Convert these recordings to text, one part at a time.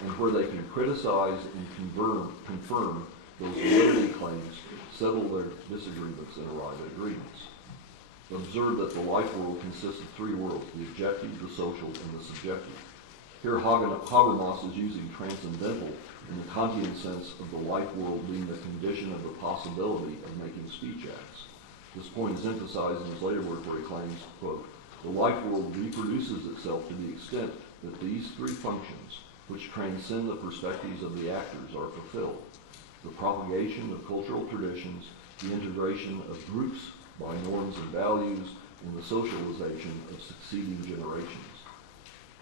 and where they can criticize and confirm those validity claims, settle their disagreements, and arrive at agreements. Observe that the life world consists of three worlds: the objective, the social, and the subjective. Here Habermas is using transcendental in the Kantian sense of the life world being the condition of the possibility of making speech acts. This point is emphasized in his later work where he claims, quote, "The life world reproduces itself to the extent that these three functions, which transcend the perspectives of the actors, are fulfilled: the propagation of cultural traditions, the integration of groups by norms and values, and the socialization of succeeding generations."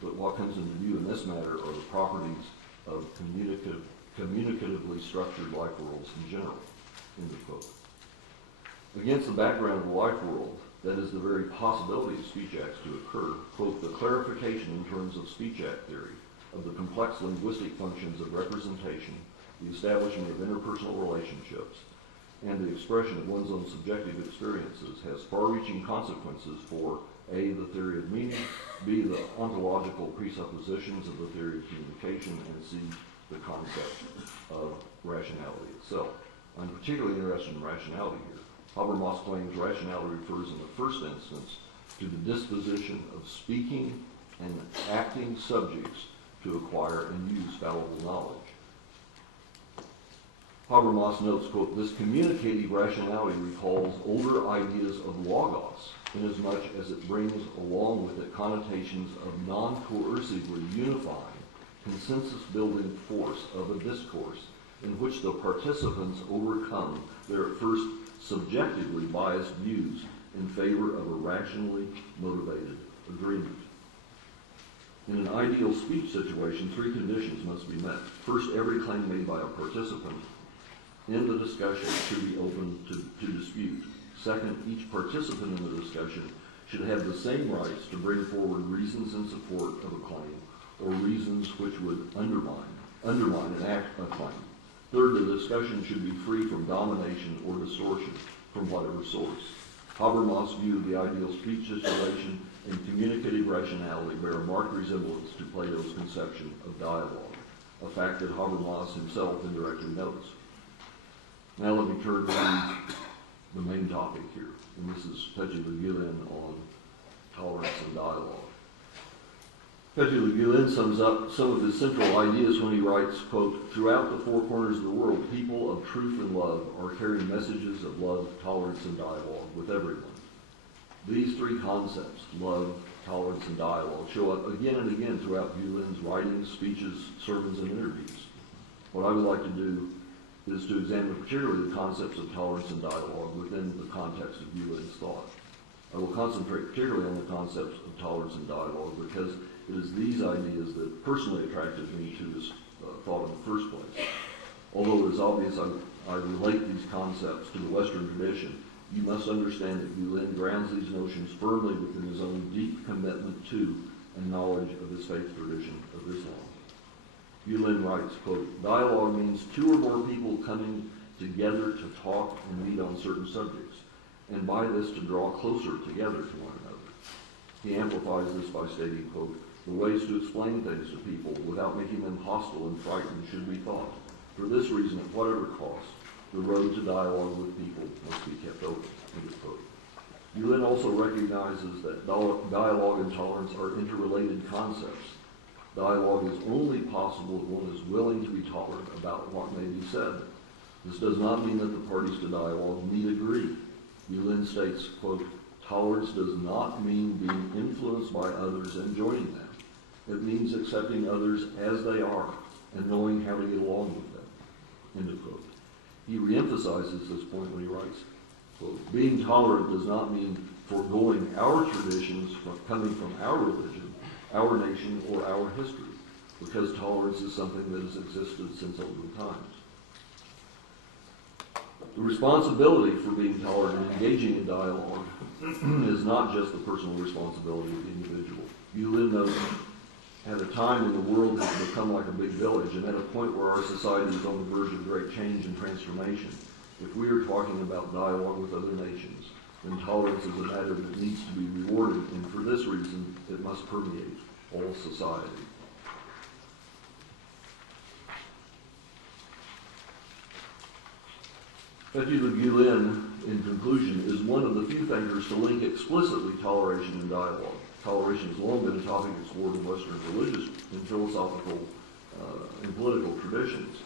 But what comes into view in this matter are the properties of communicatively structured life worlds in general, end of quote. Against the background of the life world, that is the very possibility of speech acts to occur, quote, "The clarification in terms of speech act theory of the complex linguistic functions of representation, the establishment of interpersonal relationships, and the expression of one's own subjective experiences has far-reaching consequences for A, the theory of meaning, B, the ontological presuppositions of the theory of communication, and C, the concept of rationality itself." I'm particularly interested in rationality here. Habermas claims rationality refers in the first instance to the disposition of speaking and acting subjects to acquire and use fallible knowledge. Habermas notes, quote, "This communicative rationality recalls older ideas of logos, inasmuch as it brings along with it connotations of non-coercively unifying, consensus-building force of a discourse in which the participants overcome their at first subjectively biased views in favor of a rationally motivated agreement." In an ideal speech situation, three conditions must be met. First, every claim made by a participant in the discussion should be open to dispute. Second, each participant in the discussion should have the same rights to bring forward reasons in support of a claim or reasons which would undermine a claim. Third, the discussion should be free from domination or distortion from whatever source. Habermas' view of the ideal speech situation and communicative rationality bear a marked resemblance to Plato's conception of dialogue, a fact that Habermas himself indirectly notes. Now let me turn to the main topic here, and this is Fethullah Gülen on tolerance and dialogue. Fethullah Gülen sums up some of his central ideas when he writes, quote, "Throughout the four corners of the world, people of truth and love are carrying messages of love, tolerance, and dialogue with everyone. These three concepts, love, tolerance, and dialogue, show up again and again throughout Gülen's writings, speeches, sermons, and interviews. What I would like to do is to examine particularly the concepts of tolerance and dialogue within the context of Gülen's thought. I will concentrate particularly on the concepts of tolerance and dialogue because it is these ideas that personally attracted me to this thought in the first place. Although it is obvious I relate these concepts to the Western tradition, you must understand that Gülen grounds these notions firmly within his own deep commitment to and knowledge of his faith tradition of Islam. Gülen writes, quote, "Dialogue means two or more people coming together to talk and meet on certain subjects, and by this to draw closer together to one another." He amplifies this by stating, quote, "The ways to explain things to people without making them hostile and frightened should be thought. For this reason, at whatever cost, the road to dialogue with people must be kept open." End of quote. Gülen also recognizes that dialogue and tolerance are interrelated concepts. Dialogue is only possible if one is willing to be tolerant about what may be said. This does not mean that the parties to dialogue need agree. Gülen states, quote, "Tolerance does not mean being influenced by others and joining them. It means accepting others as they are and knowing how to get along with them." End of quote. He reemphasizes this point when he writes, quote, "Being tolerant does not mean foregoing our traditions coming from our religion, our nation, or our history, because tolerance is something that has existed since olden times. The responsibility for being tolerant and engaging in dialogue is not just the personal responsibility of the individual. Gülen notes, at a time when the world has become like a big village and at a point where our society is on the verge of great change and transformation, if we are talking about dialogue with other nations, then tolerance is a matter that needs to be rewarded, and for this reason, it must permeate all society." Fethullah Gülen, in conclusion, is one of the few thinkers to link explicitly toleration and dialogue. Toleration has long been a topic explored in Western religious and philosophical and political traditions,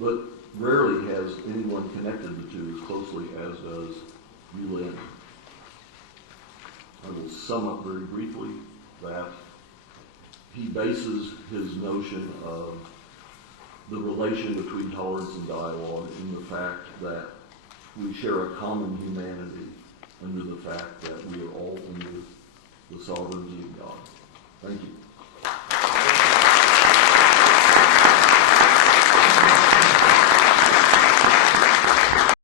but rarely has anyone connected the two as closely as does Gülen. I will sum up very briefly that he bases his notion of the relation between tolerance and dialogue in the fact that we share a common humanity